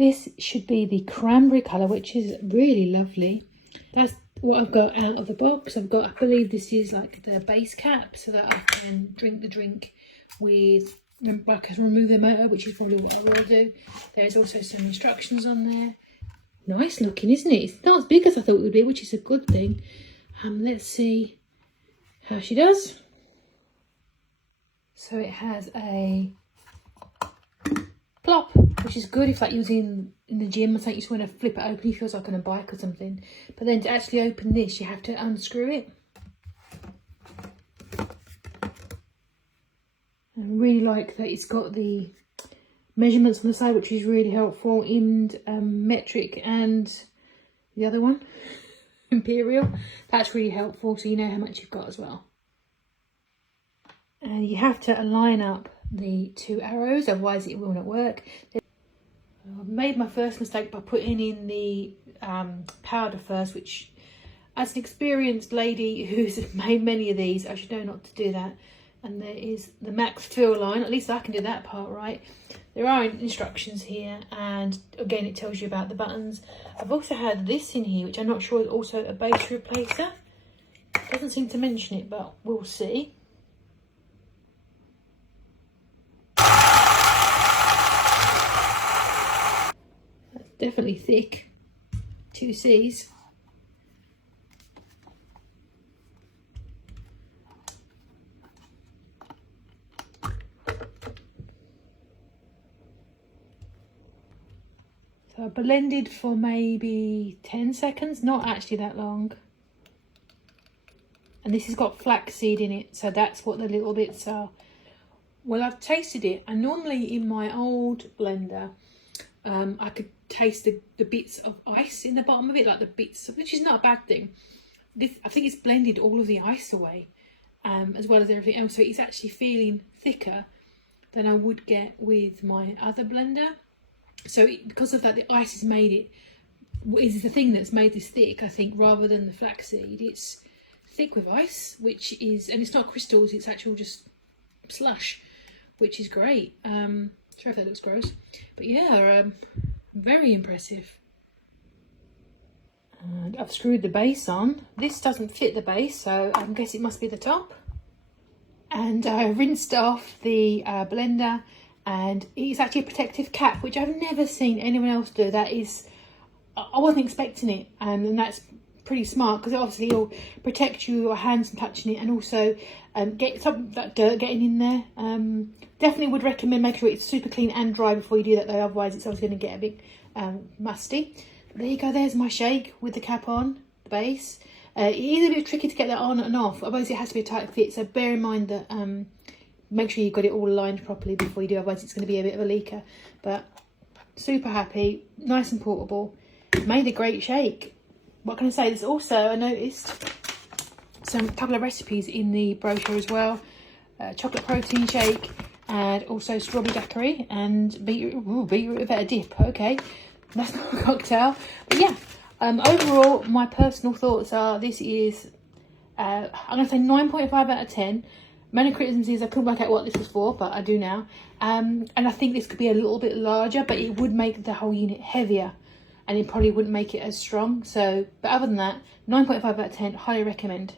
This should be the cranberry colour, which is really lovely. That's what I've got out of the box. I've got, I believe this is like the base cap, so that I can drink the drink with, I can remove the motor, which is probably what I will do. There's also some instructions on there. Nice looking, isn't it? It's not as big as I thought it would be, which is a good thing. Let's see how she does. So it has a plop, which is good if like you're in the gym or something, you just want to flip it open, it feels like on a bike or something. But then to actually open this, you have to unscrew it. I really like that it's got the measurements on the side, which is really helpful in metric, and the other one, imperial. That's really helpful, so you know how much you've got as well. And you have to line up the two arrows, otherwise it will not work. I've made my first mistake by putting in the powder first, which, as an experienced lady who's made many of these, I should know not to do that. And there is the max fill line, at least I can do that part right. There are instructions here, and again it tells you about the buttons. I've also had this in here, which I'm not sure is also a base replacer. It doesn't seem to mention it, but we'll see. That's definitely thick, 2 C's. So I blended for maybe 10 seconds, not actually that long. And this has got flaxseed in it, so that's what the little bits are. Well, I've tasted it, and normally in my old blender, I could taste the bits of ice in the bottom of it, like the bits, which is not a bad thing. This, I think it's blended all of the ice away, as well as everything else. So it's actually feeling thicker than I would get with my other blender. So because of that, the ice has made it, is the thing that's made this thick, I think, rather than the flaxseed. It's thick with ice, which is, and it's not crystals, it's actual just slush, which is great. Sorry if that looks gross, but yeah, very impressive. And I've screwed the base on. This doesn't fit the base, so I guess it must be the top. And I rinsed off the blender, and it's actually a protective cap, which I've never seen anyone else do. That is, I wasn't expecting it, and that's pretty smart, because obviously it'll protect your hands from touching it, and also get some of that dirt getting in there. Definitely would recommend making sure it's super clean and dry before you do that, though, otherwise it's obviously going to get a bit musty. But there you go, there's my shake with the cap on, the base. It is a bit tricky to get that on and off, otherwise it has to be a tight fit, so bear in mind that make sure you've got it all aligned properly before you do, otherwise it's going to be a bit of a leaker. But super happy, nice and portable, made a great shake. What can I say? There's also, I noticed, a couple of recipes in the brochure as well. Chocolate protein shake, and also strawberry daiquiri and beetroot. Ooh, beetroot without a dip. Okay, that's not a cocktail. But yeah, overall, my personal thoughts are this is, I'm going to say 9.5 out of 10. Many criticisms is I couldn't work out what this was for, but I do now. And I think this could be a little bit larger, but it would make the whole unit heavier, and it probably wouldn't make it as strong. So, but other than that, 9.5 out of 10, highly recommend.